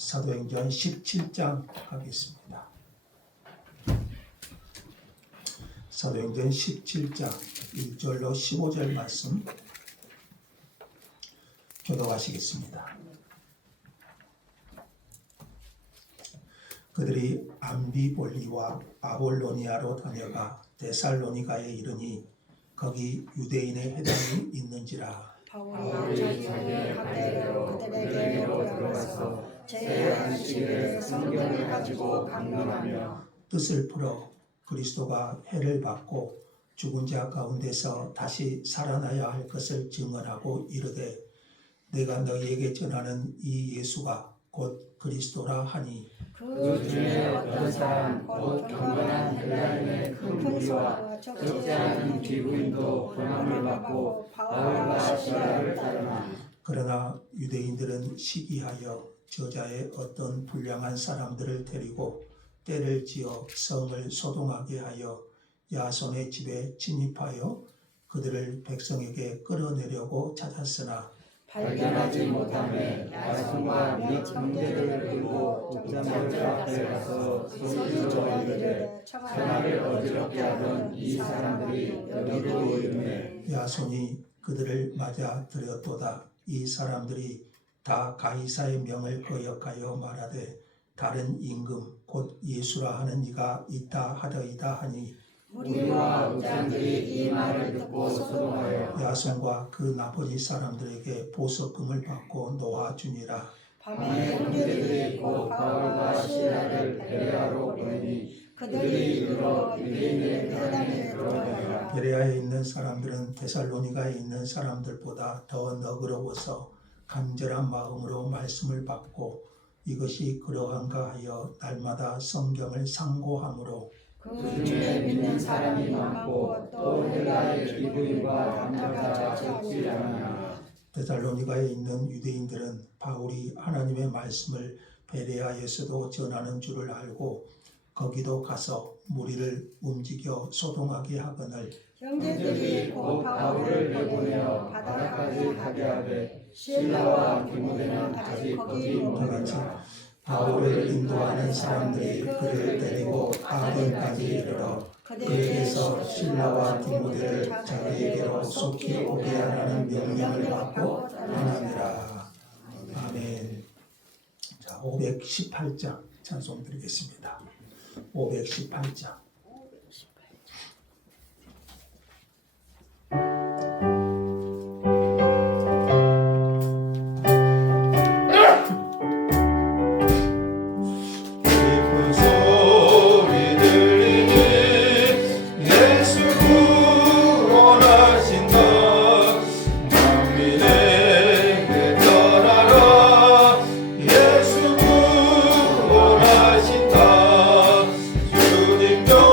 사도행전 17장 하겠습니다. 사도행전 17장 1절로 15절 말씀 교독하시겠습니다. 그들이 암비볼리와 아볼로니아로 다녀가 데살로니가에 이르니 거기 유대인의 회당이 있는지라. 바울이 자기의 각대로 그들에게로 들어가서 제11시기를 성경을 가지고 강론하며 뜻을 풀어 그리스도가 해를 받고 죽은 자 가운데서 다시 살아나야 할 것을 증언하고 이르되 내가 너희에게 전하는 이 예수가 곧 그리스도라 하니 그 중에 어떤 사람 곧 경건한 헬라인의 큰 무리와 적지 않은 기구인도 고난을 받고 바울과 시라를 따르나 그러나 유대인들은 시기하여 저자의 어떤 불량한 사람들을 데리고 때를 지어 성을 소동하게 하여 야손의 집에 침입하여 그들을 백성에게 끌어내려고 찾았으나 발견하지 못하매 야손과 및 형제들을 끌고 옥장들 앞에 가서 소리질러 이르되 청하를 어지럽게 하던 이 사람들이 여기로 이르매 야손이 그들을 맞아 들였도다. 이 사람들이 다 가이사의 명을 거역하여 말하되 다른 임금 곧 예수라 하는 이가 있다 하더이다 하니 무리와 옥장들이 이 말을 듣고 소동하여 야손과 그 나머지 사람들에게 보석금을 받고 놓아주니라. 밤에 형제들이 곧 바울과 시라를 베레아로 보내니 그들이 이르러 유대인의 회당에 들어가니라. 베레아에 있는 사람들은 데살로니가에 있는 사람들보다 더 너그러워서 간절한 마음으로 말씀을 받고 이것이 그러한가 하여 날마다 성경을 상고하므로 그 중에 믿는 사람이 많고 또 헬라의 기부인과 담력자가 적지 않으나 데살로니가에 있는 유대인들은 바울이 하나님의 말씀을 베레아에서도 전하는 줄을 알고 거기도 가서 무리를 움직여 소동하게 하거늘 형제들이 곧 바울을 내보내어 바다까지 가게 하되 실라와 디모데는 아직 거기 같이 머무르라. 바울을 인도하는 사람들이 그를 데리고 아덴까지 이르러 그에게서 신라와 디모데를 자기에게로 속히 오게 하라는 명령을 받고 떠나니라. 아멘. 자, 518장 찬송 드리겠습니다. 518장. 주님 정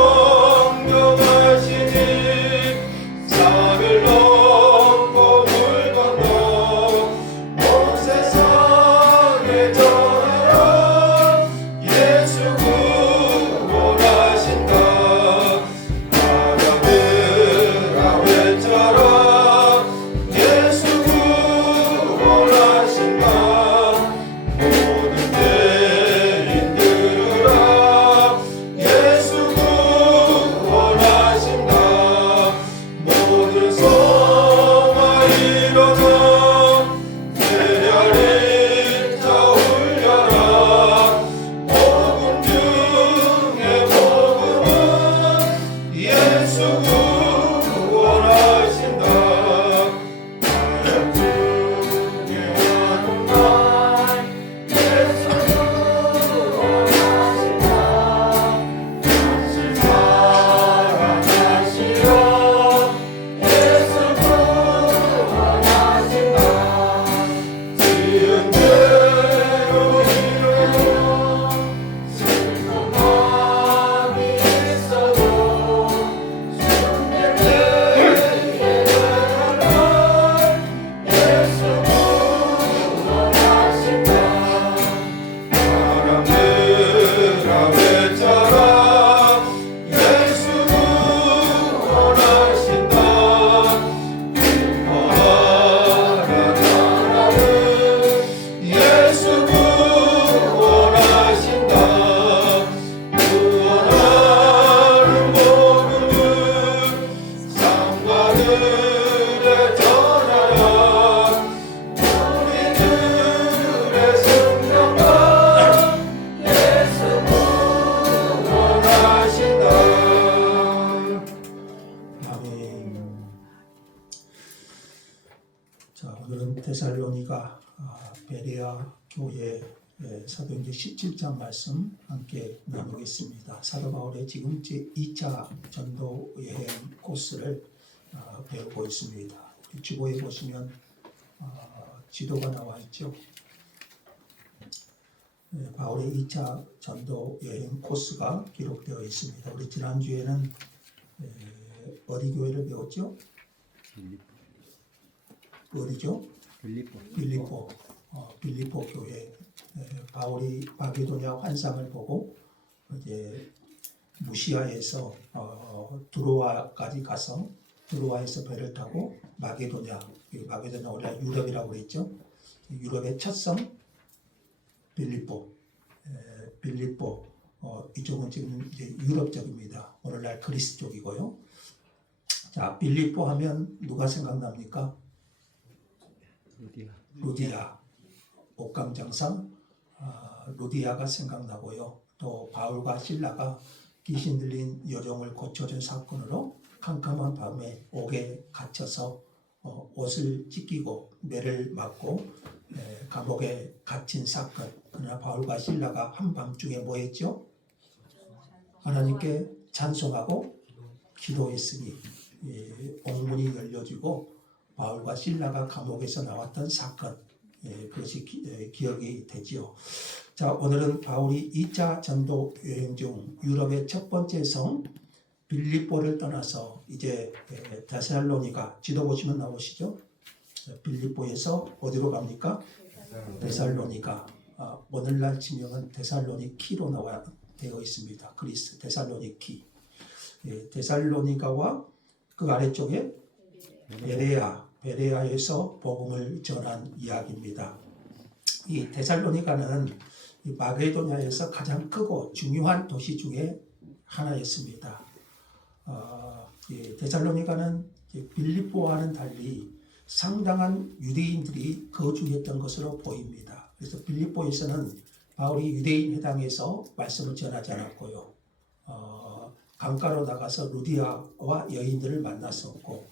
갈릴레아 교회 사도행전 17장 말씀 함께 나누겠습니다. 사도 바울의 지금 제2차 전도 여행 코스를 배우고 있습니다. 주보에 보시면 지도가 나와 있죠. 바울의 2차 전도 여행 코스가 기록되어 있습니다. 우리 지난주에는 어디 교회를 배웠죠? 어디죠? 빌립보 교회. 바울이 마게도냐 환상을 보고 이제 무시아에서 두로아까지 가서 두로아에서 배를 타고 마게도냐 원래 유럽이라고 그랬죠. 유럽의 첫 성 빌립보. 이쪽은 지금 이제 유럽 쪽입니다. 오늘날 그리스 쪽이고요. 자, 빌립보 하면 누가 생각납니까? 루디아, 옥강장상 루디아가 생각나고요. 또 바울과 실라가 귀신 들린 여종을 고쳐준 사건으로 캄캄한 밤에 옥에 갇혀서 옷을 찢기고 매를 맞고 감옥에 갇힌 사건. 그러나 바울과 실라가 한밤중에 뭐 했죠? 하나님께 찬송하고 기도했으니 옥문이 열려지고 바울과 실라가 감옥에서 나왔던 사건, 그것이 기억이 되지요. 자, 오늘은 바울이 2차 전도 여행 중 유럽의 첫 번째 성 빌립보를 떠나서 이제 데살로니가, 지도 보시면 나오시죠? 빌립보에서 어디로 갑니까? 데살로니가. 오늘날 지명은 데살로니키로 되어 있습니다. 그리스 데살로니키. 데살로니가와 그 아래쪽에 베레아에서 복음을 전한 이야기입니다. 이 데살로니가는 마게도냐에서 가장 크고 중요한 도시 중에 하나였습니다. 데살로니가는 빌립보와는 달리 상당한 유대인들이 거주했던 것으로 보입니다. 그래서 빌립보에서는 바울이 유대인 회당에서 말씀을 전하지 않았고요. 강가로 나가서 루디아와 여인들을 만났었고,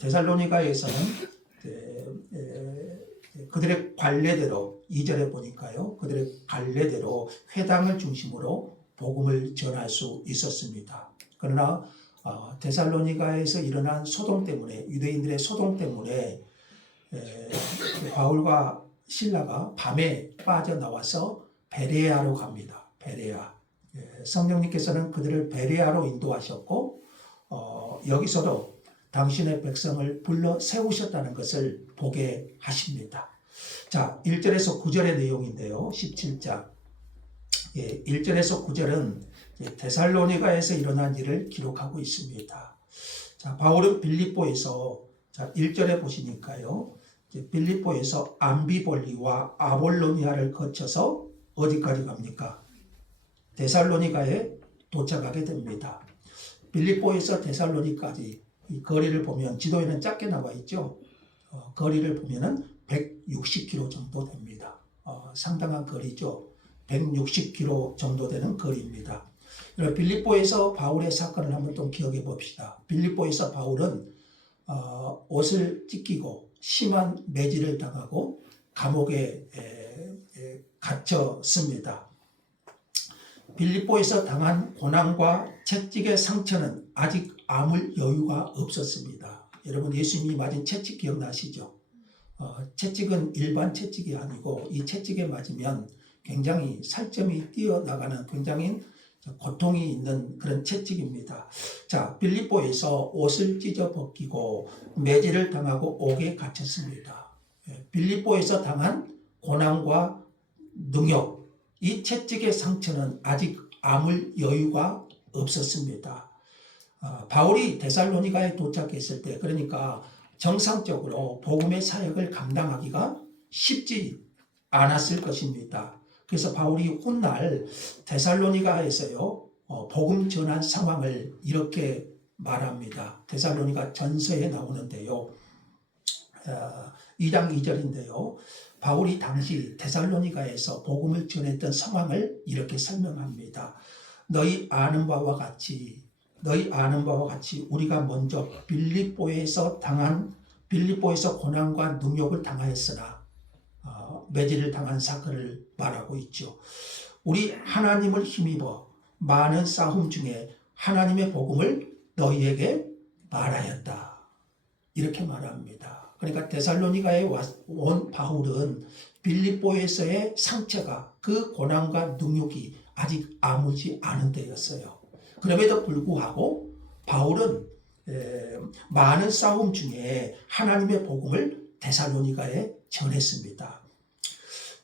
데살로니가에서는 그들의 관례대로 2절에 보니까요, 그들의 관례대로 회당을 중심으로 복음을 전할 수 있었습니다. 그러나 데살로니가에서 일어난 소동 때문에, 유대인들의 소동 때문에 바울과 실라가 밤에 빠져나와서 베레아로 갑니다. 베레아. 성령님께서는 그들을 베레아로 인도하셨고, 여기서도 당신의 백성을 불러 세우셨다는 것을 보게 하십니다. 자, 1절에서 9절의 내용인데요. 17장 1절에서 9절은 데살로니가에서 일어난 일을 기록하고 있습니다. 자, 바울은 빌립보에서, 자, 1절에 보시니까요, 빌립보에서 암비볼리와 아볼로니아를 거쳐서 어디까지 갑니까? 데살로니가에 도착하게 됩니다. 빌립보에서 데살로니까지 이 거리를 보면 지도에는 작게 나와 있죠. 거리를 보면은 160km 정도 됩니다. 상당한 거리죠. 160km 정도 되는 거리입니다. 빌립보에서 바울의 사건을 한번 좀 기억해 봅시다. 빌립보에서 바울은 옷을 찢기고 심한 매질을 당하고 감옥에 갇혔습니다. 빌립보에서 당한 고난과 채찍의 상처는 아직 아물 여유가 없었습니다. 여러분, 예수님이 맞은 채찍 기억나시죠? 채찍은 일반 채찍이 아니고 이 채찍에 맞으면 굉장히 살점이 뛰어나가는 굉장히 고통이 있는 그런 채찍입니다. 자, 빌립보에서 옷을 찢어 벗기고 매질을 당하고 옥에 갇혔습니다. 빌립보에서 당한 고난과 능욕, 이 채찍의 상처는 아직 아물 여유가 없었습니다. 바울이 데살로니가에 도착했을 때, 그러니까 정상적으로 복음의 사역을 감당하기가 쉽지 않았을 것입니다. 그래서 바울이 훗날 데살로니가에서요, 복음 전한 상황을 이렇게 말합니다. 데살로니가 전서에 나오는데요, 2장 2절인데요. 바울이 당시 데살로니가에서 복음을 전했던 상황을 이렇게 설명합니다. 너희 아는 바와 같이 우리가 먼저 빌립보에서 고난과 능욕을 당하였으나 매질을 당한 사건을 말하고 있죠. 우리 하나님을 힘입어 많은 싸움 중에 하나님의 복음을 너희에게 말하였다. 이렇게 말합니다. 그러니까 데살로니가에 온 바울은 빌립보에서의 상처가 그 고난과 능욕이 아직 아물지 않은 때였어요. 그럼에도 불구하고 바울은 많은 싸움 중에 하나님의 복음을 데살로니가에 전했습니다.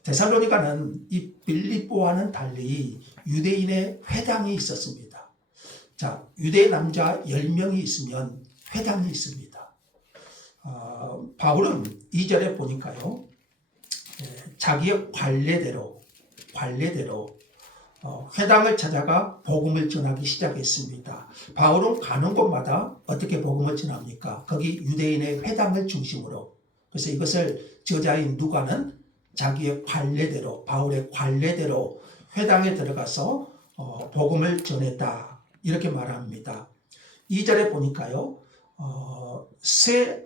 데살로니가는 이 빌립보와는 달리 유대인의 회당이 있었습니다. 자, 유대 남자 10명이 있으면 회당이 있습니다. 바울은 2절에 보니까요, 자기의 관례대로 회당을 찾아가 복음을 전하기 시작했습니다. 바울은 가는 곳마다 어떻게 복음을 전합니까? 거기 유대인의 회당을 중심으로. 그래서 이것을 저자인 누가는 자기의 관례대로, 바울의 관례대로 회당에 들어가서 복음을 전했다. 이렇게 말합니다. 2절에 보니까요, 새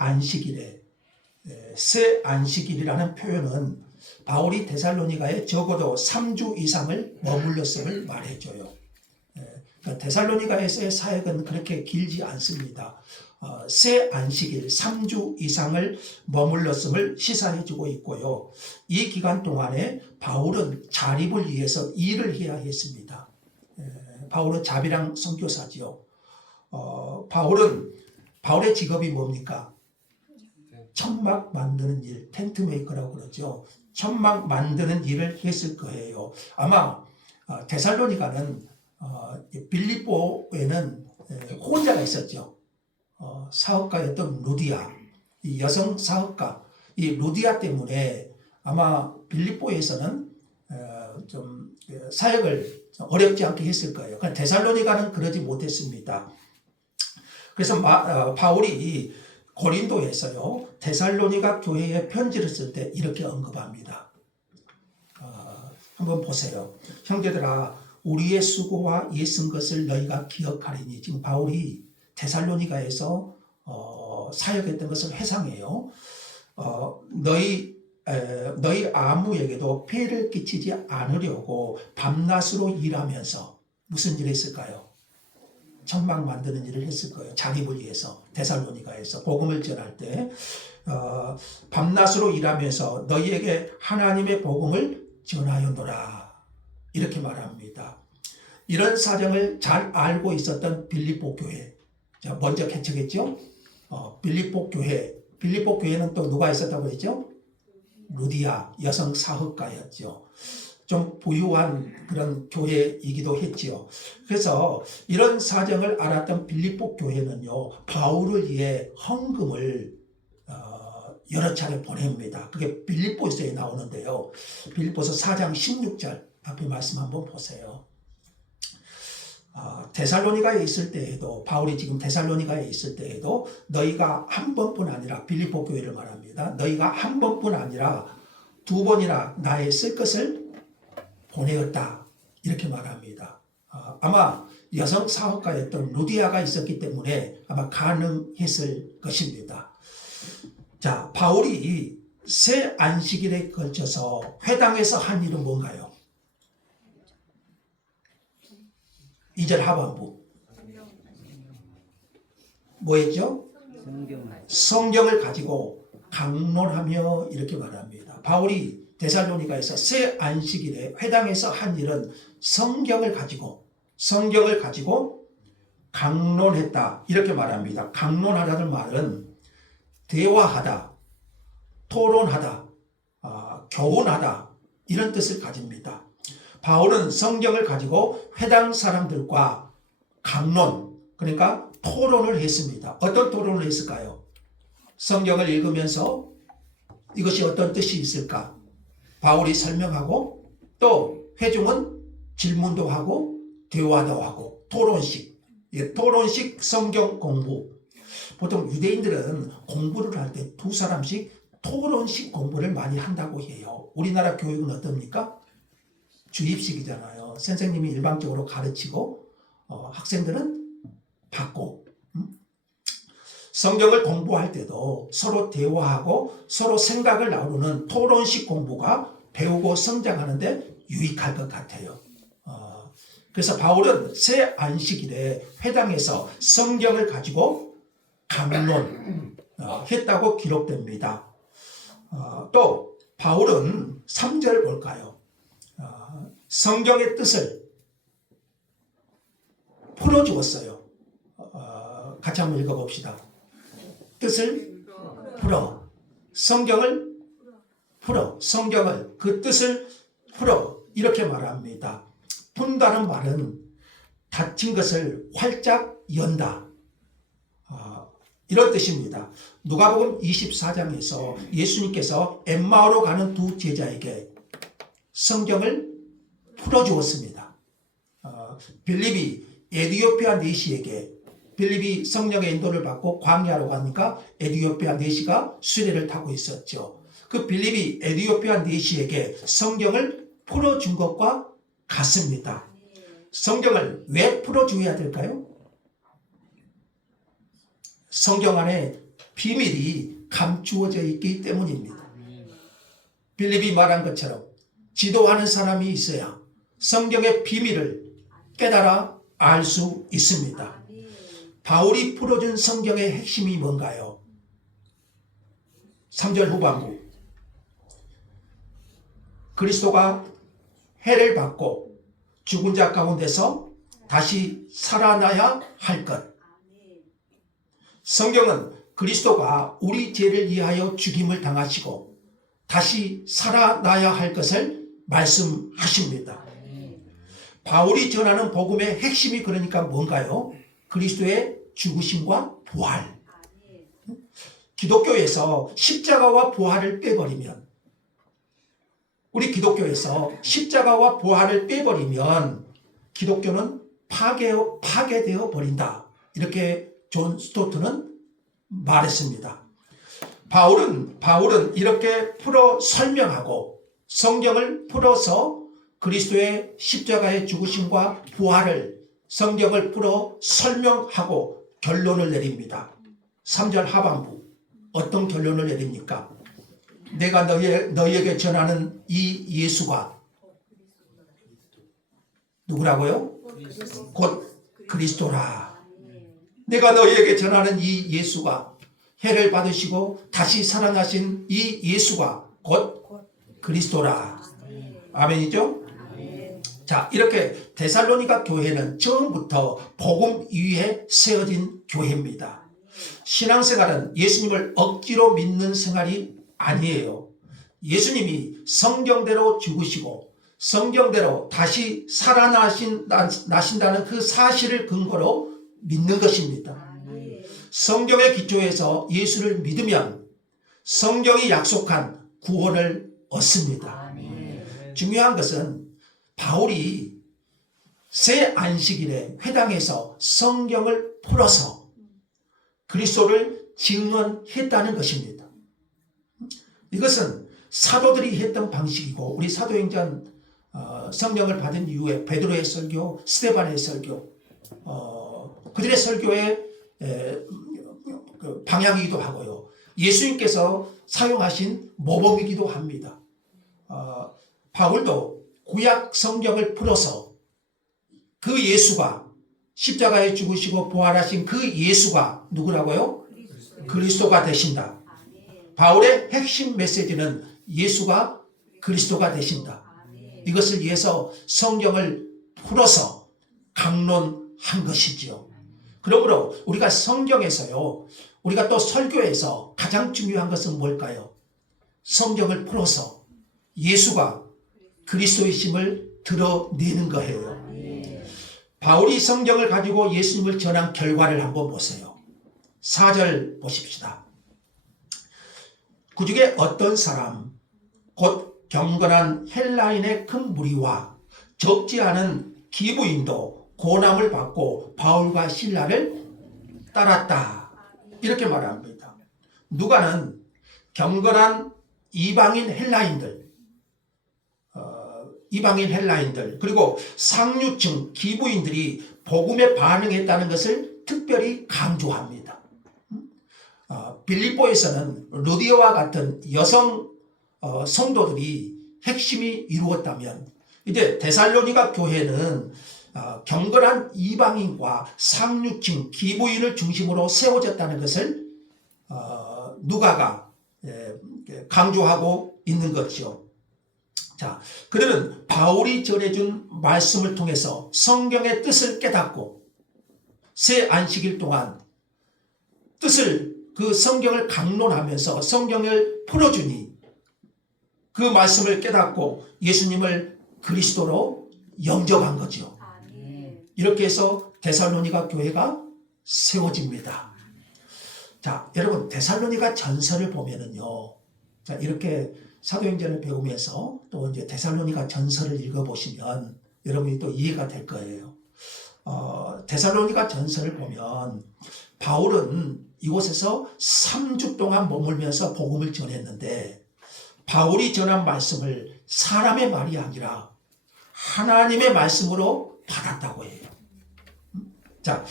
안식일이라는 표현은 바울이 데살로니가에 적어도 3주 이상을 머물렀음을 말해줘요. 그러니까 데살로니가에서의 사역은 그렇게 길지 않습니다. 새 안식일 3주 이상을 머물렀음을 시사해주고 있고요. 이 기간 동안에 바울은 자립을 위해서 일을 해야 했습니다. 바울은 자비랑 선교사지요. 바울의 직업이 뭡니까? 천막 만드는 일, 텐트 메이커라고 그러죠. 천막 만드는 일을 했을 거예요. 아마 데살로니가는 빌립보에는 혼자가 있었죠. 사업가였던 루디아, 이 여성 사업가, 이 루디아 때문에 아마 빌립보에서는 좀 사역을 어렵지 않게 했을 거예요. 그러니까 데살로니가는 그러지 못했습니다. 그래서 바울이 고린도에서요, 데살로니가 교회에 편지를 쓸 때 이렇게 언급합니다. 한번 보세요. 형제들아, 우리의 수고와 애쓴 것을 너희가 기억하리니. 지금 바울이 데살로니가에서 사역했던 것을 회상해요. 너희 아무에게도 폐를 끼치지 않으려고 밤낮으로 일하면서 무슨 일을 했을까요? 천막 만드는 일을 했을 거예요. 자립을 위해서 데살로니가에서 복음을 전할 때 밤낮으로 일하면서 너희에게 하나님의 복음을 전하였노라. 이렇게 말합니다. 이런 사정을 잘 알고 있었던 빌립보 교회. 자, 먼저 개척했죠. 빌립보 교회는 또 누가 있었다고 했죠? 루디아 여성 사업가였죠. 좀 부유한 그런 교회이기도 했지요. 그래서 이런 사정을 알았던 빌립보 교회는요, 바울을 위해 헌금을 여러 차례 보냅니다. 그게 빌립보서에 나오는데요. 빌립보서 4장 16절 앞에 말씀 한번 보세요. 데살로니가에 있을 때에도, 바울이 지금 데살로니가에 있을 때에도 너희가 한 번뿐 아니라, 빌립보 교회를 말합니다. 너희가 한 번뿐 아니라 2번이나 나의 쓸 것을 보내었다. 이렇게 말합니다. 아마 여성 사업가였던 루디아가 있었기 때문에 아마 가능했을 것입니다. 자, 바울이 새 안식일에 걸쳐서 회당에서 한 일은 뭔가요? 2절 하반부. 뭐였죠? 성경을 가지고 강론하며 이렇게 말합니다. 바울이 데살로니가에서 새 안식일에 회당에서 한 일은 성경을 가지고 강론했다. 이렇게 말합니다. 강론하다는 말은 대화하다, 토론하다, 교훈하다 이런 뜻을 가집니다. 바울은 성경을 가지고 회당 사람들과 강론, 그러니까 토론을 했습니다. 어떤 토론을 했을까요? 성경을 읽으면서 이것이 어떤 뜻이 있을까? 바울이 설명하고 또 회중은 질문도 하고 대화도 하고 토론식 성경 공부. 보통 유대인들은 공부를 할 때 2사람씩 토론식 공부를 많이 한다고 해요. 우리나라 교육은 어떻습니까? 주입식이잖아요. 선생님이 일방적으로 가르치고 학생들은 받고. 성경을 공부할 때도 서로 대화하고 서로 생각을 나누는 토론식 공부가 배우고 성장하는데 유익할 것 같아요. 그래서 바울은 새 안식일에 회당에서 성경을 가지고 강론했다고 기록됩니다. 또 바울은 3절 볼까요? 성경의 뜻을 풀어주었어요. 같이 한번 읽어봅시다. 뜻을 풀어. 성경을 풀어. 성경을 그 뜻을 풀어. 이렇게 말합니다. 푼다는 말은 닫힌 것을 활짝 연다. 이런 뜻입니다. 누가복음 24장에서 예수님께서 엠마오로 가는 두 제자에게 성경을 풀어주었습니다. 빌립이 에디오피아 내시에게 빌립이 성령의 인도를 받고 광야로 가니까 에디오피아 내시가 수레를 타고 있었죠. 그 빌립이 에디오피아 내시에게 성경을 풀어준 것과 같습니다. 성경을 왜 풀어줘야 될까요? 성경 안에 비밀이 감추어져 있기 때문입니다. 빌립이 말한 것처럼 지도하는 사람이 있어야 성경의 비밀을 깨달아 알 수 있습니다. 바울이 풀어준 성경의 핵심이 뭔가요? 3절 후반부. 그리스도가 해를 받고 죽은 자 가운데서 다시 살아나야 할 것. 성경은 그리스도가 우리 죄를 위하여 죽임을 당하시고 다시 살아나야 할 것을 말씀하십니다. 바울이 전하는 복음의 핵심이 그러니까 뭔가요? 그리스도의 죽으심과 부활. 기독교에서 십자가와 부활을 빼버리면, 우리 기독교에서 십자가와 부활을 빼버리면 기독교는 파괴되어 버린다. 이렇게 존 스토트는 말했습니다. 바울은 이렇게 풀어 설명하고 성경을 풀어서 그리스도의 십자가의 죽으심과 부활을 성경을 풀어 설명하고 결론을 내립니다. 3절 하반부 어떤 결론을 내립니까? 내가 너희에게 전하는 이 예수가 누구라고요? 곧 그리스도라. 내가 너희에게 전하는 이 예수가 해를 받으시고 다시 살아나신 이 예수가 곧 그리스도라. 아멘이죠? 자, 이렇게 데살로니가 교회는 처음부터 복음 위에 세워진 교회입니다. 신앙생활은 예수님을 억지로 믿는 생활이 아니에요. 예수님이 성경대로 죽으시고 성경대로 다시 살아나신다는 그 사실을 근거로 믿는 것입니다. 성경의 기초에서 예수를 믿으면 성경이 약속한 구원을 얻습니다. 중요한 것은 바울이 새 안식일에 회당에서 성경을 풀어서 그리스도를 증언했다는 것입니다. 이것은 사도들이 했던 방식이고 우리 사도행전 성령을 받은 이후에 베드로의 설교, 스데반의 설교, 그들의 설교의 방향이기도 하고요. 예수님께서 사용하신 모범이기도 합니다. 바울도 구약 성경을 풀어서 그 예수가 십자가에 죽으시고 부활하신 그 예수가 누구라고요? 그리스도가 되신다. 바울의 핵심 메시지는 예수가 그리스도가 되신다. 이것을 위해서 성경을 풀어서 강론한 것이지요. 그러므로 우리가 성경에서요, 우리가 또 설교에서 가장 중요한 것은 뭘까요? 성경을 풀어서 예수가 그리스도이심을 드러내는 거예요. 바울이 성경을 가지고 예수님을 전한 결과를 한번 보세요. 4절 보십시다. 그 중에 어떤 사람 곧 경건한 헬라인의 큰 무리와 적지 않은 기부인도 고난을 받고 바울과 실라를 따랐다. 이렇게 말합니다. 누가는 경건한 이방인 헬라인들 그리고 상류층 기부인들이 복음에 반응했다는 것을 특별히 강조합니다. 빌립보에서는 루디오와 같은 여성 성도들이 핵심이 이루었다면, 이제 데살로니가 교회는 경건한 이방인과 상류층 기부인을 중심으로 세워졌다는 것을 누가가 강조하고 있는 것이죠. 자, 그들은 바울이 전해준 말씀을 통해서 성경의 뜻을 깨닫고 새 안식일 동안 그 성경을 강론하면서 성경을 풀어주니 그 말씀을 깨닫고 예수님을 그리스도로 영접한 거죠. 이렇게 해서 데살로니가 교회가 세워집니다. 자, 여러분, 데살로니가 전서를 보면은요, 자, 이렇게 사도행전을 배우면서 또 이제 데살로니가 전서를 읽어보시면 여러분이 또 이해가 될 거예요. 데살로니가 전서를 보면 바울은 이곳에서 3주 동안 머물면서 복음을 전했는데, 바울이 전한 말씀을 사람의 말이 아니라 하나님의 말씀으로 받았다고 해요. 자,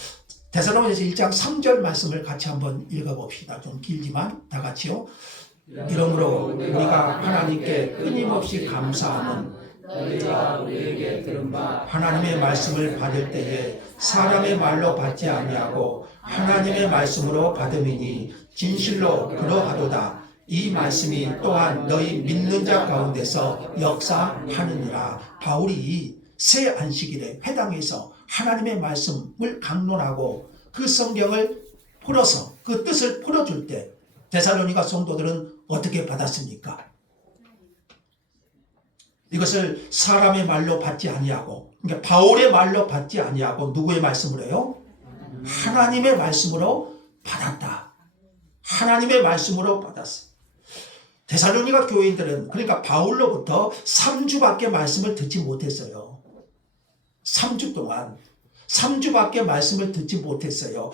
데살로니가서 1장 3절 말씀을 같이 한번 읽어봅시다. 좀 길지만 다 같이요. 이러므로 우리가 하나님께 끊임없이 감사함은 너희가 우리에게 들은 바 하나님의 말씀을 받을 때에 사람의 말로 받지 아니하고 하나님의 말씀으로 받음이니 진실로 그러하도다. 이 말씀이 또한 너희 믿는 자 가운데서 역사하느니라. 바울이 새 안식일에 회당에서 하나님의 말씀을 강론하고 그 성경을 풀어서 그 뜻을 풀어줄 때 데살로니가 성도들은 어떻게 받았습니까? 이것을 사람의 말로 받지 아니하고, 그러니까 바울의 말로 받지 아니하고 누구의 말씀으로 해요? 하나님의 말씀으로 받았다. 하나님의 말씀으로 받았어. 데살로니가 교회인들은 그러니까 바울로부터 3주밖에 말씀을 듣지 못했어요. 3주 동안 3주밖에 말씀을 듣지 못했어요.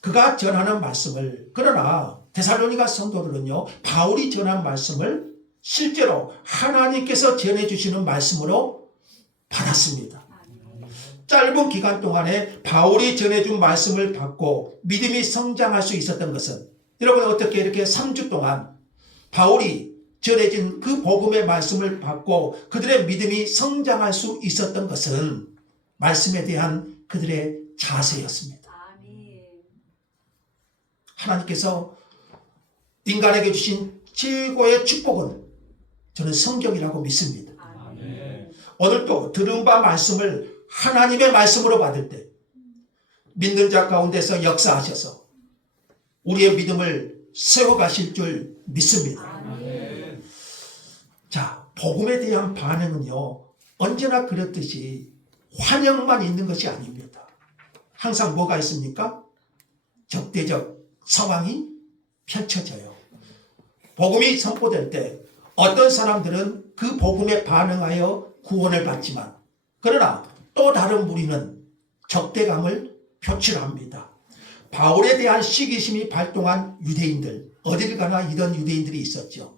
그가 전하는 말씀을, 그러나 데살로니가 성도들은요, 바울이 전한 말씀을 실제로 하나님께서 전해주시는 말씀으로 받았습니다. 짧은 기간 동안에 바울이 전해준 말씀을 받고 믿음이 성장할 수 있었던 것은, 여러분 어떻게 이렇게 3주 동안 바울이 전해진 그 복음의 말씀을 받고 그들의 믿음이 성장할 수 있었던 것은 말씀에 대한 그들의 자세였습니다. 하나님께서 인간에게 주신 최고의 축복은 저는 성경이라고 믿습니다. 오늘도 들은 바 말씀을 하나님의 말씀으로 받을 때 믿는 자 가운데서 역사하셔서 우리의 믿음을 세워가실 줄 믿습니다. 자, 복음에 대한 반응은요, 언제나 그렇듯이 환영만 있는 것이 아닙니다. 항상 뭐가 있습니까? 적대적 상황이 펼쳐져요. 복음이 선포될 때 어떤 사람들은 그 복음에 반응하여 구원을 받지만, 그러나 또 다른 무리는 적대감을 표출합니다. 바울에 대한 시기심이 발동한 유대인들, 어딜 가나 이런 유대인들이 있었죠.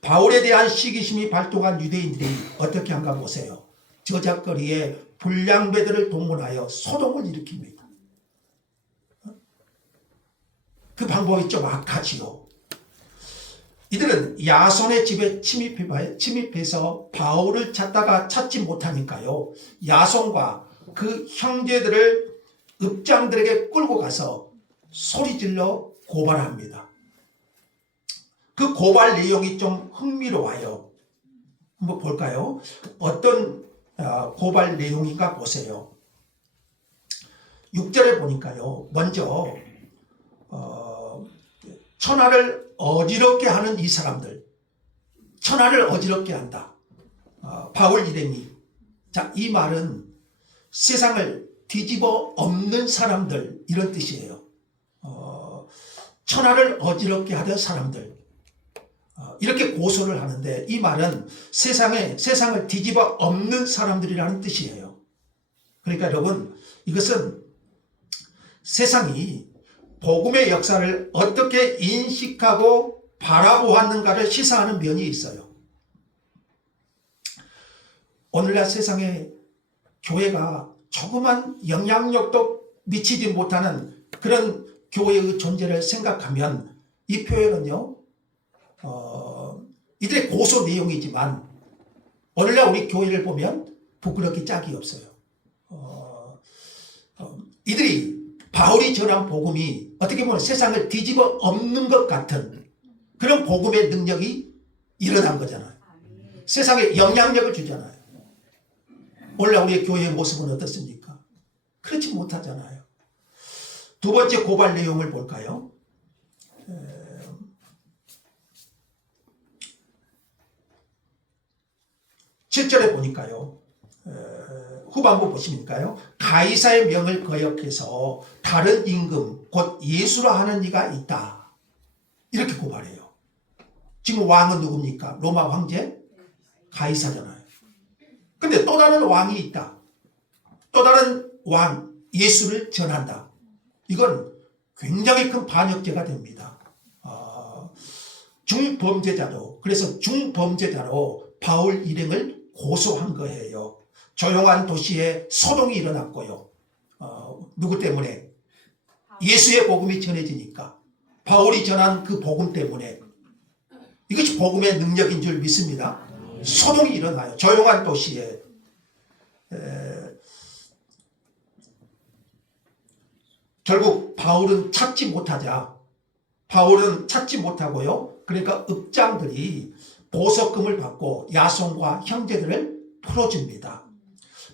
바울에 대한 시기심이 발동한 유대인들이 어떻게 한가 보세요. 저작거리에 불량배들을 동원하여 소동을 일으킵니다. 그 방법이 좀 악하지요. 이들은 야손의 집에 침입해서 바울을 찾다가 찾지 못하니까요, 야손과 그 형제들을 읍장들에게 끌고 가서 소리질러 고발합니다. 그 고발 내용이 좀 흥미로워요. 한번 볼까요? 어떤 고발 내용인가 보세요. 6절에 보니까요, 먼저 천하를 어지럽게 하는 이 사람들, 천하를 어지럽게 한다. 바울 일행이. 자, 이 말은 세상을 뒤집어 엎는 사람들, 이런 뜻이에요. 천하를 어지럽게 하던 사람들, 이렇게 고소를 하는데, 이 말은 세상을 뒤집어 엎는 사람들이라는 뜻이에요. 그러니까 여러분, 이것은 세상이 복음의 역사를 어떻게 인식하고 바라보았는가를 시사하는 면이 있어요. 오늘날 세상에 교회가 조그만 영향력도 미치지 못하는 그런 교회의 존재를 생각하면 이 표현은요, 이들의 고소 내용이지만 오늘날 우리 교회를 보면 부끄럽기 짝이 없어요. 이들이 바울이 전한 복음이 어떻게 보면 세상을 뒤집어 엎는 것 같은 그런 복음의 능력이 일어난 거잖아요. 세상에 영향력을 주잖아요. 오늘날 우리의 교회의 모습은 어떻습니까? 그렇지 못하잖아요. 두 번째 고발 내용을 볼까요? 7절에 보니까요. 후반부 보시니까요. 가이사의 명을 거역해서 다른 임금 곧 예수라 하는 이가 있다. 이렇게 고발해요. 지금 왕은 누굽니까? 로마 황제? 가이사잖아요. 근데 또 다른 왕이 있다. 또 다른 왕 예수를 전한다. 이건 굉장히 큰 반역죄가 됩니다. 중범죄자로, 그래서 중범죄자로 바울 일행을 고소한 거예요. 조용한 도시에 소동이 일어났고요. 누구 때문에? 예수의 복음이 전해지니까. 바울이 전한 그 복음 때문에. 이것이 복음의 능력인 줄 믿습니다. 소동이 일어나요. 조용한 도시에. 결국 바울은 찾지 못하고요. 그러니까 읍장들이 보석금을 받고 야손과 형제들을 풀어줍니다.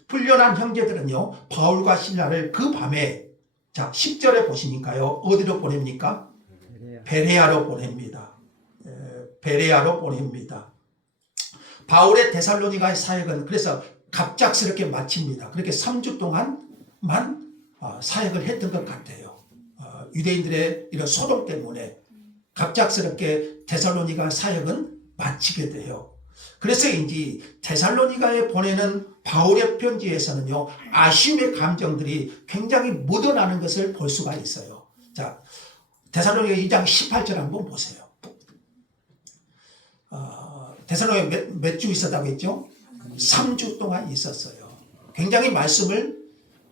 풀려난 형제들은요, 바울과 실라를 그 밤에, 자, 10절에 보시니까요, 어디로 보냅니까? 베레아로 보냅니다. 베레아로 보냅니다. 바울의 데살로니가의 사역은 그래서 갑작스럽게 마칩니다. 그렇게 3주 동안만 사역을 했던 것 같아요. 유대인들의 이런 소동 때문에 갑작스럽게 데살로니가 사역은 마치게 돼요. 그래서인지 데살로니가에 보내는 바울의 편지에서는요, 아쉬움의 감정들이 굉장히 묻어나는 것을 볼 수가 있어요. 자, 데살로니가 2장 18절 한번 보세요. 데살로니가 몇 주 있었다고 했죠? 3주 동안 있었어요. 굉장히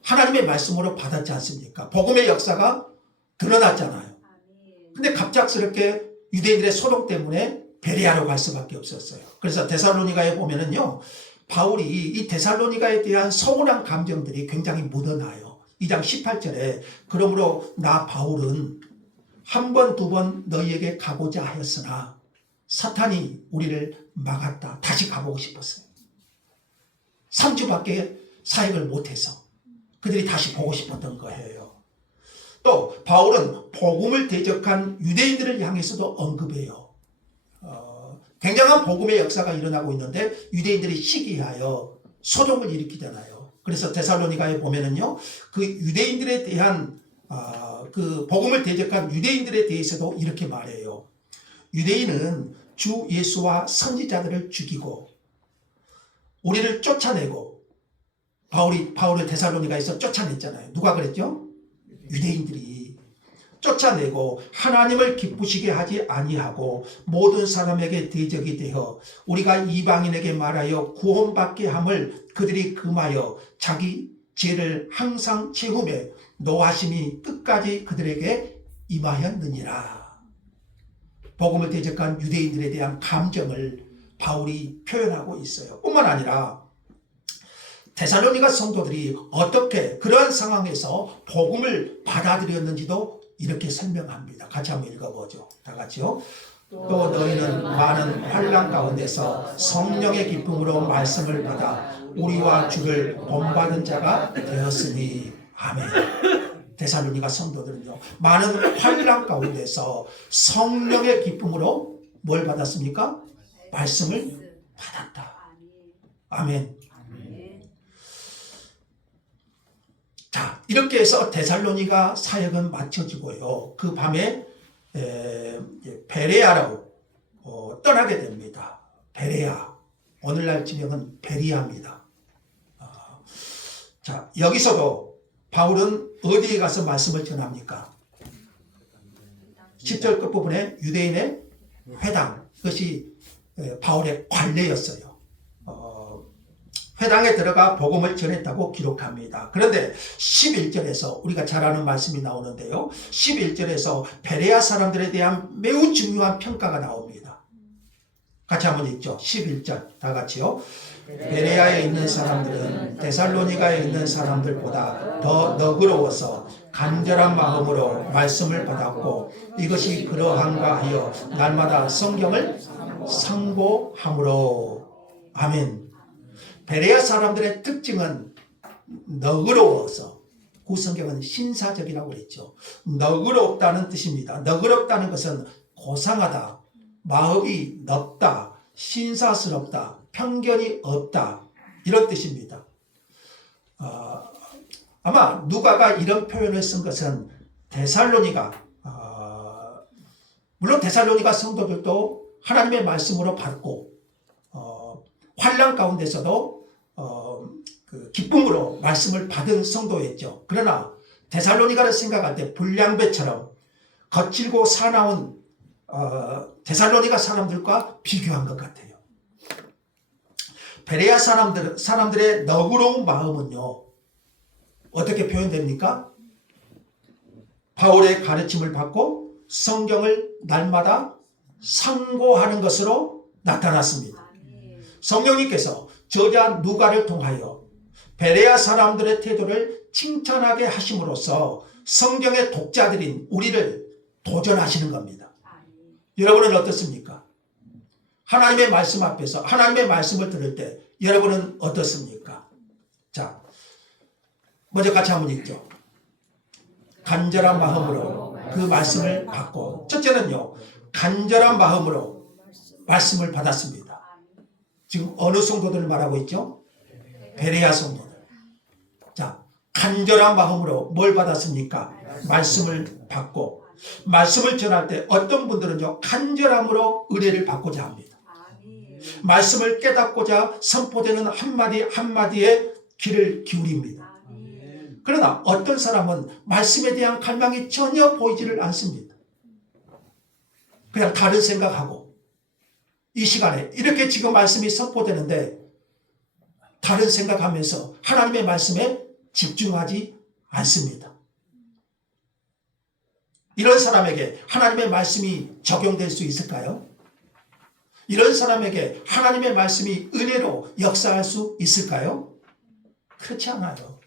하나님의 말씀으로 받았지 않습니까? 복음의 역사가 드러났잖아요. 근데 갑작스럽게 유대인들의 소동 때문에 베레아로 갈 수밖에 없었어요. 그래서 데살로니가에 보면은요, 바울이 이 데살로니가에 대한 서운한 감정들이 굉장히 묻어나요. 2장 18절에 그러므로 나 바울은 한 번, 두 번 너희에게 가고자 하였으나 사탄이 우리를 막았다. 다시 가보고 싶었어요. 3주밖에 사역을 못해서 그들이 다시 보고 싶었던 거예요. 또 바울은 복음을 대적한 유대인들을 향해서도 언급해요. 굉장한 복음의 역사가 일어나고 있는데 유대인들이 시기하여 소동을 일으키잖아요. 그래서 데살로니가에 보면은요, 그 유대인들에 대한 그 복음을 대적한 유대인들에 대해서도 이렇게 말해요. 유대인은 주 예수와 선지자들을 죽이고 우리를 쫓아내고, 바울을 데살로니가에서 쫓아냈잖아요. 누가 그랬죠? 유대인들이 쫓아내고 하나님을 기쁘시게 하지 아니하고 모든 사람에게 대적이 되어 우리가 이방인에게 말하여 구원받게 함을 그들이 금하여 자기 죄를 항상 채우며 노하심이 끝까지 그들에게 임하였느니라. 복음을 대적한 유대인들에 대한 감정을 바울이 표현하고 있어요. 뿐만 아니라 데살로니가 성도들이 어떻게 그러한 상황에서 복음을 받아들였는지도 이렇게 설명합니다. 같이 한번 읽어보죠. 다 같이요. 또 너희는 많은 환난 가운데서 성령의 기쁨으로 말씀을 받아 우리와 주를 본받은 자가 되었으니 아멘. 데살로니가 성도들은요, 많은 환난 가운데서 성령의 기쁨으로 뭘 받았습니까? 말씀을 받았다. 아멘. 자, 이렇게 해서 데살로니가 사역은 마쳐지고요. 그 밤에 베레아로 떠나게 됩니다. 베레아. 오늘날 지명은 베리아입니다. 자, 여기서도 바울은 어디에 가서 말씀을 전합니까? 10절 끝부분에 유대인의 회당, 그것이 바울의 관례였어요. 회당에 들어가 복음을 전했다고 기록합니다. 그런데 11절에서 우리가 잘 아는 말씀이 나오는데요. 11절에서 베레아 사람들에 대한 매우 중요한 평가가 나옵니다. 같이 한번 읽죠. 11절 다 같이요. 베레아에 있는 사람들은 데살로니가에 있는 사람들보다 더 너그러워서 간절한 마음으로 말씀을 받았고 이것이 그러한가 하여 날마다 성경을 상고함으로. 아멘. 베레아 사람들의 특징은 너그러워서, 구성경은 신사적이라고 그랬죠. 너그럽다는 뜻입니다. 너그럽다는 것은 고상하다, 마음이 넓다, 신사스럽다, 편견이 없다, 이런 뜻입니다. 아마 누가가 이런 표현을 쓴 것은 데살로니가, 물론 데살로니가 성도들도 하나님의 말씀으로 받고 환난 가운데서도 그 기쁨으로 말씀을 받은 성도였죠. 그러나 데살로니가를 생각할 때 불량배처럼 거칠고 사나운 데살로니가 사람들과 비교한 것 같아요. 베레아 사람들의 너그러운 마음은요, 어떻게 표현됩니까? 바울의 가르침을 받고 성경을 날마다 상고하는 것으로 나타났습니다. 성령님께서 저자 누가를 통하여 베레아 사람들의 태도를 칭찬하게 하심으로써 성경의 독자들인 우리를 도전하시는 겁니다. 여러분은 어떻습니까? 하나님의 말씀 앞에서 하나님의 말씀을 들을 때 여러분은 어떻습니까? 자, 먼저 같이 한번 읽죠. 간절한 마음으로 그 말씀을 받고, 첫째는요, 간절한 마음으로 말씀을 받았습니다. 지금 어느 성도들을 말하고 있죠? 베레아 성도들. 자, 간절한 마음으로 뭘 받았습니까? 말씀을 받고, 말씀을 전할 때 어떤 분들은요, 간절함으로 은혜를 받고자 합니다. 말씀을 깨닫고자 선포되는 한마디 한마디에 귀를 기울입니다. 그러나 어떤 사람은 말씀에 대한 갈망이 전혀 보이지를 않습니다. 그냥 다른 생각하고, 이 시간에 이렇게 지금 말씀이 선포되는데 다른 생각하면서 하나님의 말씀에 집중하지 않습니다. 이런 사람에게 하나님의 말씀이 적용될 수 있을까요? 이런 사람에게 하나님의 말씀이 은혜로 역사할 수 있을까요? 그렇지 않아요.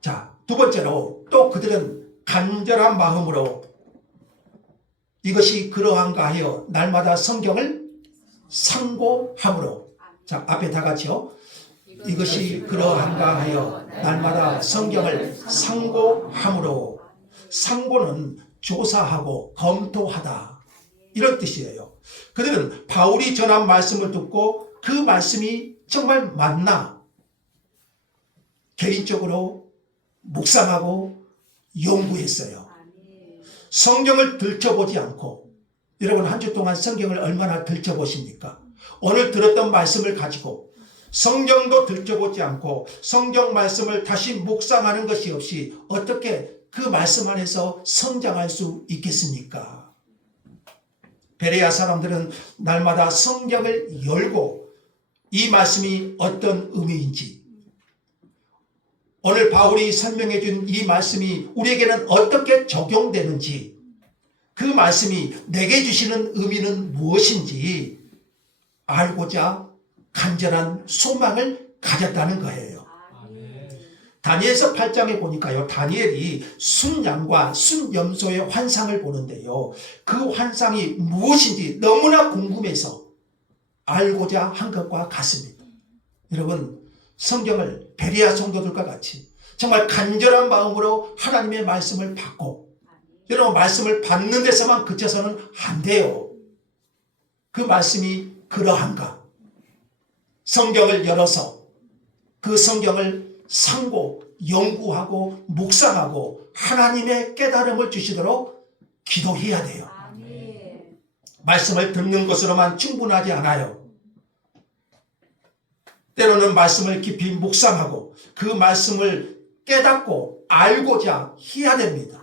자, 두 번째로 또 그들은 간절한 마음으로 이것이 그러한가 하여 날마다 성경을 상고함으로. 자, 앞에 다 같이요. 이것이 그러한가 하여 날마다 성경을 상고함으로. 상고는 조사하고 검토하다, 이런 뜻이에요. 그들은 바울이 전한 말씀을 듣고 그 말씀이 정말 맞나 개인적으로 묵상하고 연구했어요. 성경을 들춰보지 않고, 여러분 한 주 동안 성경을 얼마나 들춰보십니까? 오늘 들었던 말씀을 가지고 성경도 들춰보지 않고 성경 말씀을 다시 묵상하는 것이 없이 어떻게 그 말씀 안에서 성장할 수 있겠습니까? 베레아 사람들은 날마다 성경을 열고 이 말씀이 어떤 의미인지, 오늘 바울이 설명해 준 이 말씀이 우리에게는 어떻게 적용되는지, 그 말씀이 내게 주시는 의미는 무엇인지 알고자 간절한 소망을 가졌다는 거예요. 다니엘서 8장에 보니까요, 다니엘이 순양과 순염소의 환상을 보는데요, 그 환상이 무엇인지 너무나 궁금해서 알고자 한 것과 같습니다. 여러분, 성경을 베레아 성도들과 같이 정말 간절한 마음으로 하나님의 말씀을 받고, 여러분 말씀을 받는 데서만 그쳐서는 안 돼요. 그 말씀이 그러한가, 성경을 열어서 그 성경을 상고 연구하고 묵상하고 하나님의 깨달음을 주시도록 기도해야 돼요. 말씀을 듣는 것으로만 충분하지 않아요. 때로는 말씀을 깊이 묵상하고 그 말씀을 깨닫고 알고자 해야 됩니다.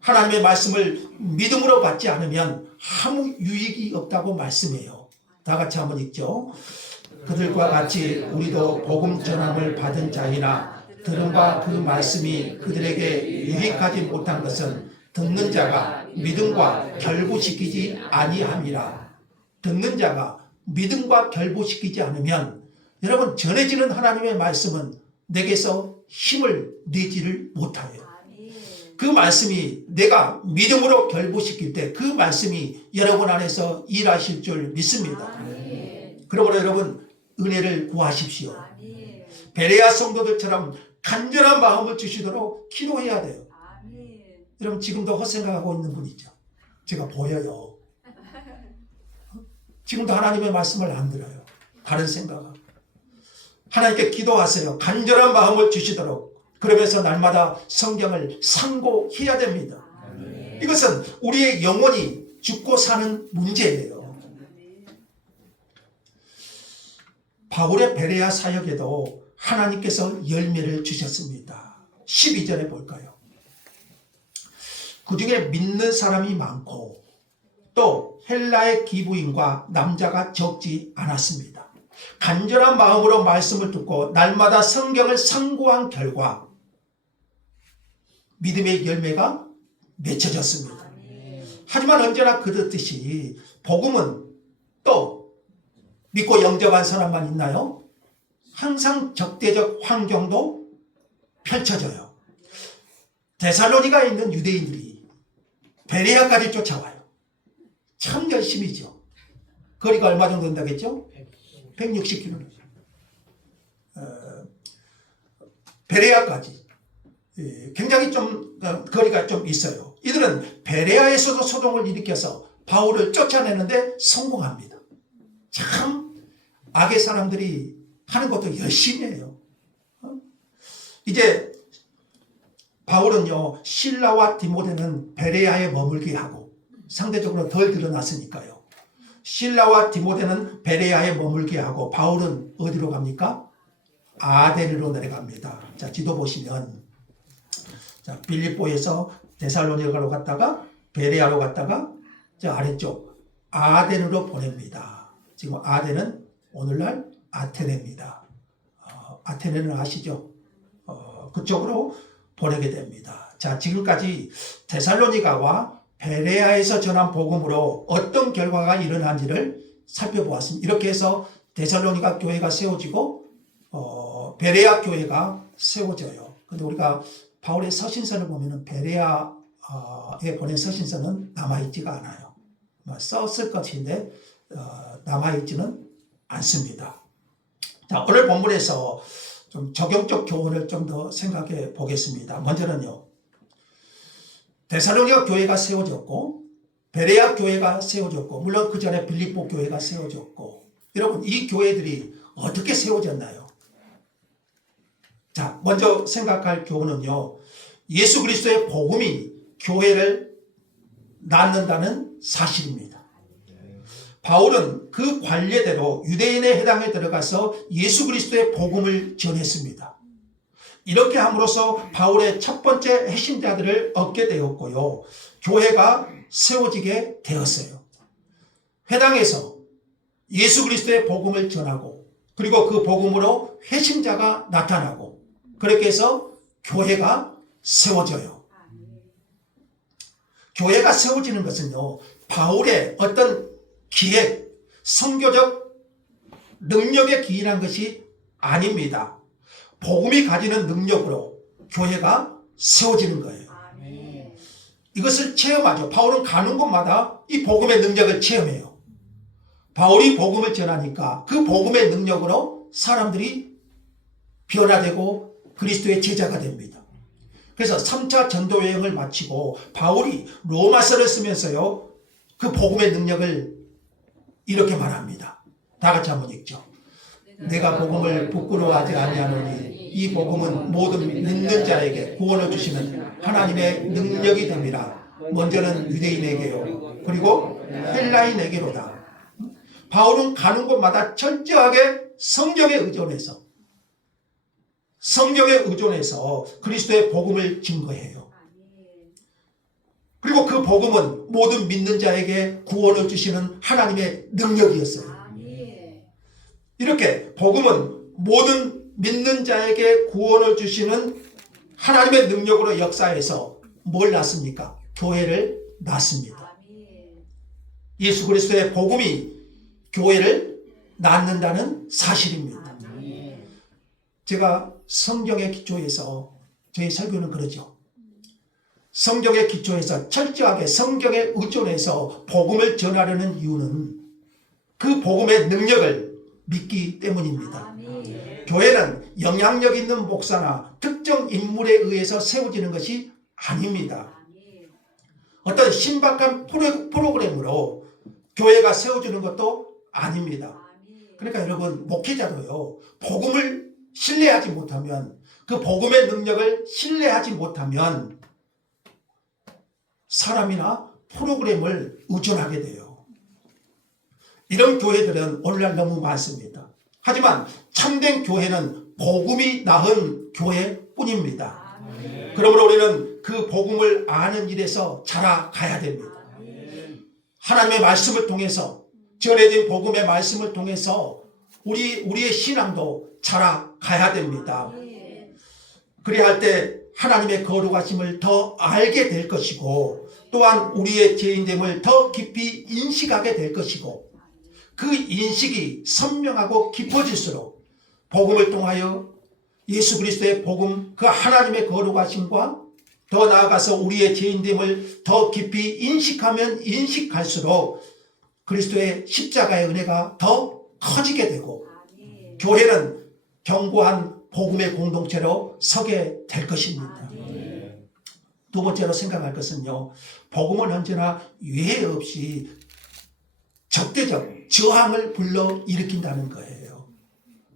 하나님의 말씀을 믿음으로 받지 않으면 아무 유익이 없다고 말씀해요. 다 같이 한번 읽죠. 그들과 같이 우리도 복음 전함을 받은 자이나 들음과 그 말씀이 그들에게 유익하지 못한 것은 듣는 자가 믿음과 결부시키지 아니함이라. 듣는 자가 믿음과 결부시키지 않으면 여러분 전해지는 하나님의 말씀은 내게서 힘을 내지를 못하여. 그 말씀이 내가 믿음으로 결부시킬 때 그 말씀이 여러분 안에서 일하실 줄 믿습니다. 그러므로 여러분 은혜를 구하십시오. 베레아 성도들처럼 간절한 마음을 주시도록 기도해야 돼요. 여러분 지금도 헛생각하고 있는 분 있죠. 제가 보여요. 지금도 하나님의 말씀을 안 들어요. 다른 생각하고. 하나님께 기도하세요. 간절한 마음을 주시도록. 그러면서 날마다 성경을 상고해야 됩니다. 이것은 우리의 영혼이 죽고 사는 문제예요. 바울의 베레아 사역에도 하나님께서 열매를 주셨습니다. 12절에 볼까요? 그 중에 믿는 사람이 많고 또 헬라의 기부인과 남자가 적지 않았습니다. 간절한 마음으로 말씀을 듣고 날마다 성경을 상고한 결과 믿음의 열매가 맺혀졌습니다. 하지만 언제나 그렇듯이 복음은 또 믿고 영접한 사람만 있나요? 항상 적대적 환경도 펼쳐져요. 데살로니가에 있는 유대인들이 베레아까지 쫓아와요. 참 열심이죠. 거리가 얼마 정도 된다겠죠? 160km. 베레아까지 굉장히 좀 거리가 좀 있어요. 이들은 베레아에서도 소동을 일으켜서 바울을 쫓아내는데 성공합니다. 참 악의 사람들이 하는 것도 열심히 해요. 이제 바울은요 실라와 디모데는 베레아에 머물게 하고 상대적으로 덜 드러났으니까요. 실라와 디모데는 베레아에 머물게 하고 바울은 어디로 갑니까? 아덴으로 내려갑니다. 자 지도 보시면 자 빌립보에서 데살로니가로 갔다가 베레아로 갔다가 저 아래쪽 아덴으로 보냅니다. 지금 아덴은 오늘날 아테네입니다. 아테네는 아시죠? 그쪽으로 보내게 됩니다. 자 지금까지 데살로니가와 베레아에서 전한 복음으로 어떤 결과가 일어난지를 살펴보았습니다. 이렇게 해서 데살로니가 교회가 세워지고 베레아 교회가 세워져요. 그런데 우리가 바울의 서신서를 보면 베레아에 보낸 서신서는 남아있지가 않아요. 썼을 것인데 남아있지는 않습니다. 자, 오늘 본문에서 좀 적용적 교훈을 좀 더 생각해 보겠습니다. 먼저는요. 데살로니가 교회가 세워졌고 베레아 교회가 세워졌고 물론 그 전에 빌립보 교회가 세워졌고 여러분 이 교회들이 어떻게 세워졌나요? 자 먼저 생각할 교훈은요. 예수 그리스도의 복음이 교회를 낳는다는 사실입니다. 바울은 그 관례대로 유대인의 회당에 들어가서 예수 그리스도의 복음을 전했습니다. 이렇게 함으로써 바울의 첫 번째 핵심자들을 얻게 되었고요. 교회가 세워지게 되었어요. 회당에서 예수 그리스도의 복음을 전하고 그리고 그 복음으로 핵심자가 나타나고 그렇게 해서 교회가 세워져요. 교회가 세워지는 것은요. 바울의 어떤 기획, 선교적 능력에 기인한 것이 아닙니다. 복음이 가지는 능력으로 교회가 세워지는 거예요. 이것을 체험하죠. 바울은 가는 곳마다 이 복음의 능력을 체험해요. 바울이 복음을 전하니까 그 복음의 능력으로 사람들이 변화되고 그리스도의 제자가 됩니다. 그래서 3차 전도 여행을 마치고 바울이 로마서를 쓰면서요. 그 복음의 능력을 이렇게 말합니다. 다 같이 한번 읽죠. 내가 복음을 부끄러워하지 아니하노니 이 복음은 모든 믿는 자에게 구원을 주시는 하나님의 능력이 됩니다. 먼저는 유대인에게요. 그리고 헬라인에게로다. 바울은 가는 곳마다 철저하게 성경에 의존해서 그리스도의 복음을 증거해요. 그리고 그 복음은 모든 믿는 자에게 구원을 주시는 하나님의 능력이었어요. 이렇게 복음은 모든 믿는 자에게 구원을 주시는 하나님의 능력으로 역사해서 뭘 낳습니까? 교회를 낳습니다. 예수 그리스도의 복음이 교회를 낳는다는 사실입니다. 제가 성경의 기초에서, 저희 설교는 그러죠. 성경의 기초에서 철저하게 성경에 의존해서 복음을 전하려는 이유는 그 복음의 능력을 믿기 때문입니다. 교회는 영향력 있는 목사나 특정 인물에 의해서 세워지는 것이 아닙니다. 어떤 신박한 프로그램으로 교회가 세워지는 것도 아닙니다. 그러니까 여러분, 목회자도요, 복음을 신뢰하지 못하면, 그 복음의 능력을 신뢰하지 못하면 사람이나 프로그램을 의존하게 돼요. 이런 교회들은 오늘날 너무 많습니다. 하지만 참된 교회는 복음이 낳은 교회뿐입니다. 그러므로 우리는 그 복음을 아는 일에서 자라가야 됩니다. 하나님의 말씀을 통해서, 전해진 복음의 말씀을 통해서 우리의 신앙도 자라가야 됩니다. 그래야 할 때 하나님의 거룩하심을 더 알게 될 것이고, 또한 우리의 죄인됨을 더 깊이 인식하게 될 것이고, 그 인식이 선명하고 깊어질수록 복음을 통하여 예수 그리스도의 복음, 그 하나님의 거룩하심과 더 나아가서 우리의 죄인됨을 더 깊이 인식하면 인식할수록 그리스도의 십자가의 은혜가 더 커지게 되고, 교회는 견고한 복음의 공동체로 서게 될 것입니다. 두 번째로 생각할 것은요, 복음은 언제나 유해 없이 적대적 저항을 불러일으킨다는 거예요.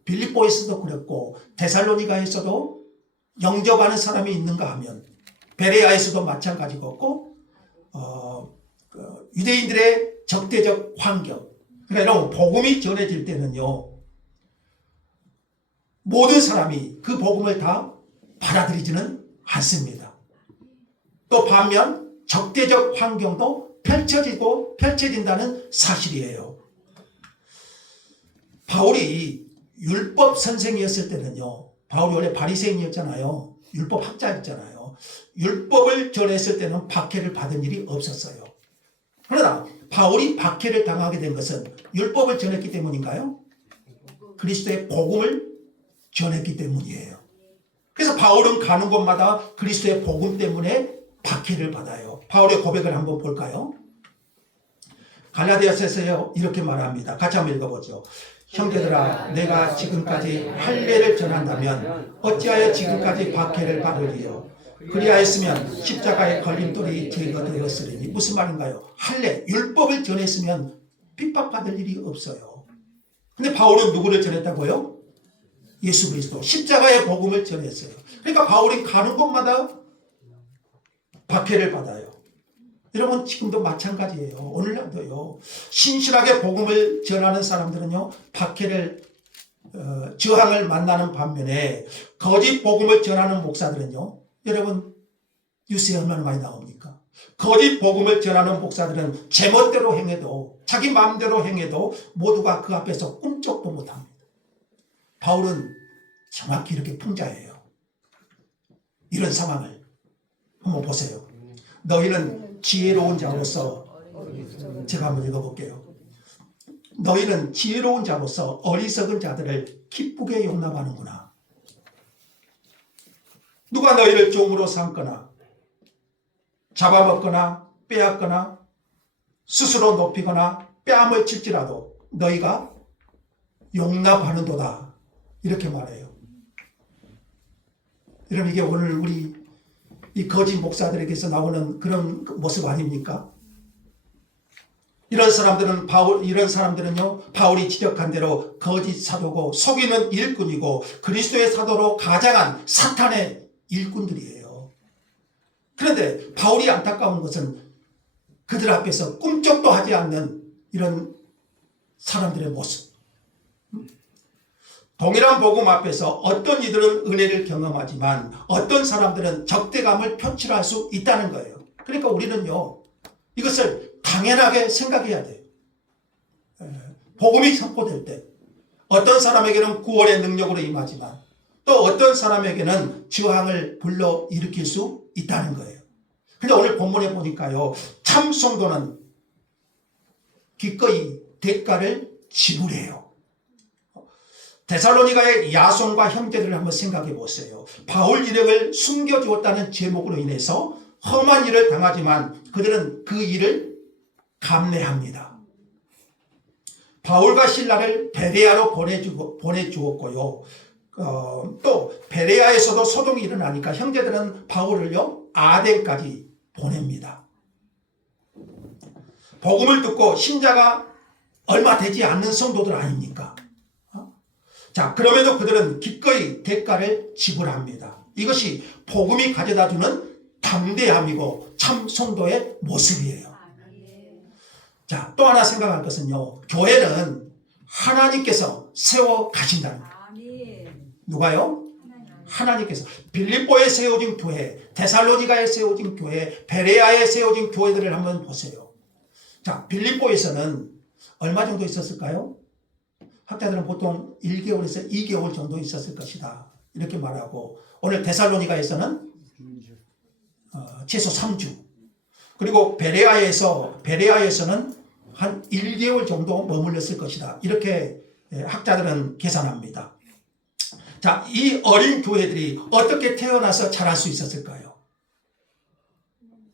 빌립보에서도 그랬고, 데살로니가에서도 영접하는 사람이 있는가 하면, 베레아에서도 마찬가지고, 유대인들의 적대적 환경. 그러니까 여러분, 복음이 전해질 때는요, 모든 사람이 그 복음을 다 받아들이지는 않습니다. 또 반면 적대적 환경도 펼쳐진다는 사실이에요. 바울이 율법 선생이었을 때는요, 바울이 원래 바리새인이었잖아요. 율법 학자였잖아요. 율법을 전했을 때는 박해를 받은 일이 없었어요. 그러나 바울이 박해를 당하게 된 것은 율법을 전했기 때문인가요? 그리스도의 복음을 전했기 때문이에요. 그래서 바울은 가는 곳마다 그리스도의 복음 때문에 박해를 받아요. 바울의 고백을 한번 볼까요? 갈라디아서에서 이렇게 말합니다. 같이 한번 읽어보죠. 형제들아, 내가 지금까지 할례를 전한다면 어찌하여 지금까지 박해를 받으리요? 그리하였으면 십자가의 걸림돌이 제거되었으리니. 무슨 말인가요? 할례, 율법을 전했으면 핍박받을 일이 없어요. 근데 바울은 누구를 전했다고요? 예수 그리스도, 십자가의 복음을 전했어요. 그러니까 바울이 가는 곳마다 박해를 받아요. 여러분, 지금도 마찬가지예요. 오늘날도요, 신실하게 복음을 전하는 사람들은요, 박해를 저항을 만나는 반면에 거짓 복음을 전하는 목사들은요, 여러분 뉴스에 얼마나 많이 나옵니까? 거짓 복음을 전하는 목사들은 제멋대로 행해도, 자기 마음대로 행해도 모두가 그 앞에서 꿈쩍도 못합니다. 바울은 정확히 이렇게 풍자예요. 이런 상황을 한번 보세요. 너희는 지혜로운 자로서, 제가 한번 읽어볼게요. 너희는 지혜로운 자로서 어리석은 자들을 기쁘게 용납하는구나. 누가 너희를 종으로 삼거나 잡아먹거나 빼앗거나 스스로 높이거나 뺨을 칠지라도 너희가 용납하는도다. 이렇게 말해요. 여러분, 이게 오늘 우리 이 거짓 목사들에게서 나오는 그런 모습 아닙니까? 이런 사람들은요, 바울이 지적한 대로 거짓 사도고 속이는 일꾼이고 그리스도의 사도로 가장한 사탄의 일꾼들이에요. 그런데 바울이 안타까운 것은 그들 앞에서 꿈쩍도 하지 않는 이런 사람들의 모습. 동일한 복음 앞에서 어떤 이들은 은혜를 경험하지만 어떤 사람들은 적대감을 표출할 수 있다는 거예요. 그러니까 우리는요, 이것을 당연하게 생각해야 돼요. 복음이 선포될 때 어떤 사람에게는 구원의 능력으로 임하지만 또 어떤 사람에게는 저항을 불러일으킬 수 있다는 거예요. 근데 오늘 본문에 보니까요, 참 성도는 기꺼이 대가를 지불해요. 데살로니가의 야손과 형제들을 한번 생각해 보세요. 바울 일행을 숨겨주었다는 제목으로 인해서 험한 일을 당하지만 그들은 그 일을 감내합니다. 바울과 실라를 베레아로 보내주었고요. 또 베레아에서도 소동이 일어나니까 형제들은 바울을요 아덴까지 보냅니다. 복음을 듣고 신자가 얼마 되지 않는 성도들 아닙니까? 자, 그럼에도 그들은 기꺼이 대가를 지불합니다. 이것이 복음이 가져다주는 담대함이고 참 성도의 모습이에요. 자, 또 하나 생각할 것은요, 교회는 하나님께서 세워 가신다는 거예요. 누가요? 하나님께서. 빌립보에 세워진 교회, 데살로니가에 세워진 교회, 베레아에 세워진 교회들을 한번 보세요. 자, 빌립보에서는 얼마 정도 있었을까요? 학자들은 보통 1개월에서 2개월 정도 있었을 것이다, 이렇게 말하고, 오늘 데살로니가에서는 최소 3주, 그리고 베레아에서는 한 1개월 정도 머물렀을 것이다, 이렇게 학자들은 계산합니다. 자, 이 어린 교회들이 어떻게 태어나서 자랄 수 있었을까요?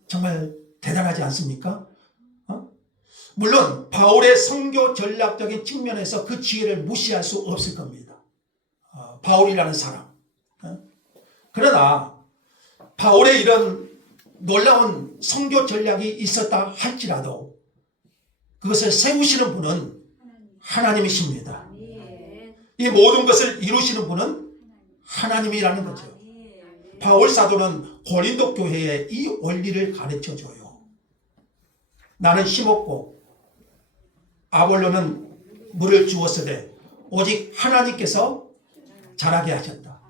정말 대단하지 않습니까? 물론 바울의 선교 전략적인 측면에서 그 지혜를 무시할 수 없을 겁니다. 바울이라는 사람. 그러나 바울의 이런 놀라운 선교 전략이 있었다 할지라도 그것을 세우시는 분은 하나님이십니다. 이 모든 것을 이루시는 분은 하나님이라는 거죠. 바울 사도는 고린도 교회에 이 원리를 가르쳐줘요. 나는 심었고 아볼로는 물을 주었으되 오직 하나님께서 자라게 하셨다.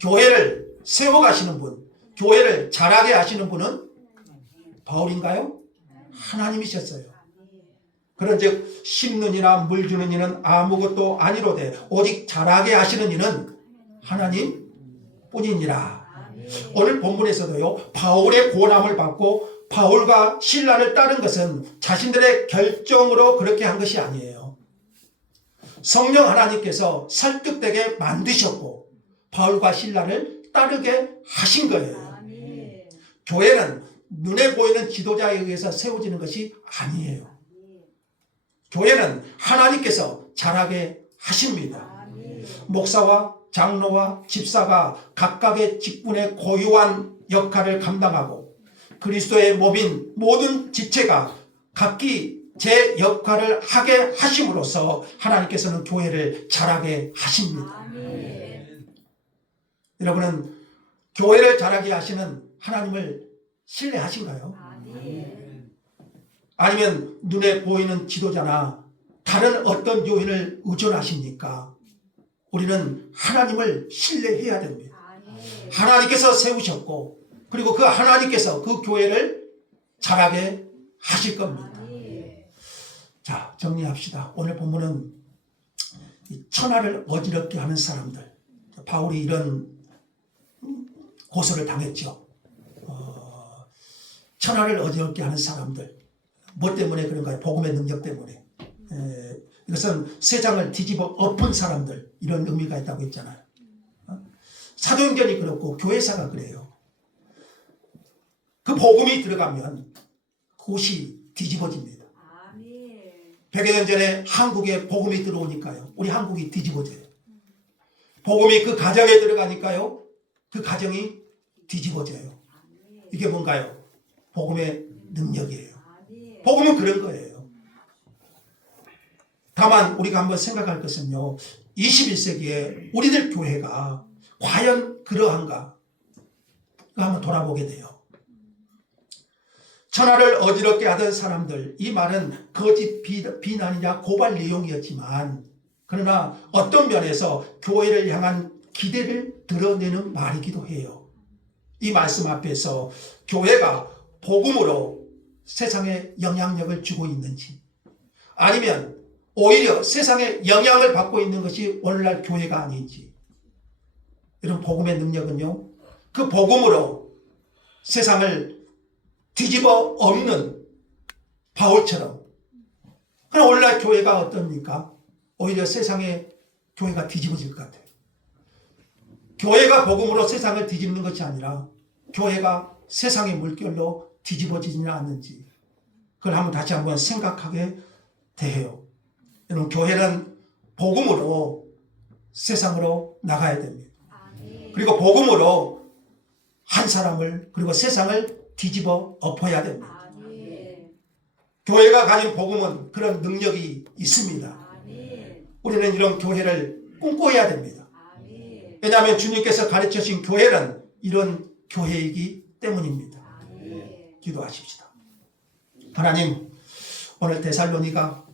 교회를 세워가시는 분, 교회를 자라게 하시는 분은 바울인가요? 하나님이셨어요. 그런즉 심는 이나 물 주는 이는 아무것도 아니로되 오직 자라게 하시는 이는 하나님 뿐이니라. 오늘 본문에서도요, 바울의 고난을 받고 바울과 신라를 따른 것은 자신들의 결정으로 그렇게 한 것이 아니에요. 성령 하나님께서 설득되게 만드셨고 바울과 신라를 따르게 하신 거예요. 교회는 눈에 보이는 지도자에 의해서 세워지는 것이 아니에요. 교회는 하나님께서 자라게 하십니다. 목사와 장로와 집사가 각각의 직분의 고유한 역할을 감당하고 그리스도의 몸인 모든 지체가 각기 제 역할을 하게 하심으로써 하나님께서는 교회를 자라게 하십니다. 여러분은 교회를 자라게 하시는 하나님을 신뢰하신가요? 아니면 눈에 보이는 지도자나 다른 어떤 요인을 의존하십니까? 우리는 하나님을 신뢰해야 됩니다. 하나님께서 세우셨고 그리고 그 하나님께서 그 교회를 자라게 하실 겁니다. 자, 정리합시다. 오늘 본문은 천하를 어지럽게 하는 사람들, 바울이 이런 고소를 당했죠. 천하를 어지럽게 하는 사람들, 뭐 때문에 그런가요? 복음의 능력 때문에. 이것은 세상을 뒤집어 엎은 사람들, 이런 의미가 있다고 했잖아요. 사도행전이 그렇고 교회사가 그래요. 그 복음이 들어가면 그곳이 뒤집어집니다. 100여 년 전에 한국에 복음이 들어오니까요, 우리 한국이 뒤집어져요. 복음이 그 가정에 들어가니까요, 그 가정이 뒤집어져요. 이게 뭔가요? 복음의 능력이에요. 복음은 그런 거예요. 다만 우리가 한번 생각할 것은요, 21세기에 우리들 교회가 과연 그러한가 한번 돌아보게 돼요. 천하를 어지럽게 하던 사람들, 이 말은 거짓 비난이냐 고발 내용이었지만 그러나 어떤 면에서 교회를 향한 기대를 드러내는 말이기도 해요. 이 말씀 앞에서 교회가 복음으로 세상에 영향력을 주고 있는지, 아니면 오히려 세상에 영향을 받고 있는 것이 오늘날 교회가 아닌지. 이런 복음의 능력은요, 그 복음으로 세상을 뒤집어 엎는 바울처럼. 그럼 오늘날 교회가 어떻습니까? 오히려 세상의 교회가 뒤집어질 것 같아요. 교회가 복음으로 세상을 뒤집는 것이 아니라 교회가 세상의 물결로 뒤집어지지는 않는지, 그걸 한번 다시 한번 생각하게 돼요. 여러분, 교회는 복음으로 세상으로 나가야 됩니다. 그리고 복음으로 한 사람을, 그리고 세상을 뒤집어 엎어야 됩니다. 교회가 가진 복음은 그런 능력이 있습니다. 우리는 이런 교회를 꿈꿔야 됩니다. 왜냐하면 주님께서 가르쳐주신 교회는 이런 교회이기 때문입니다. 기도하십시다. 하나님, 오늘 데살로니가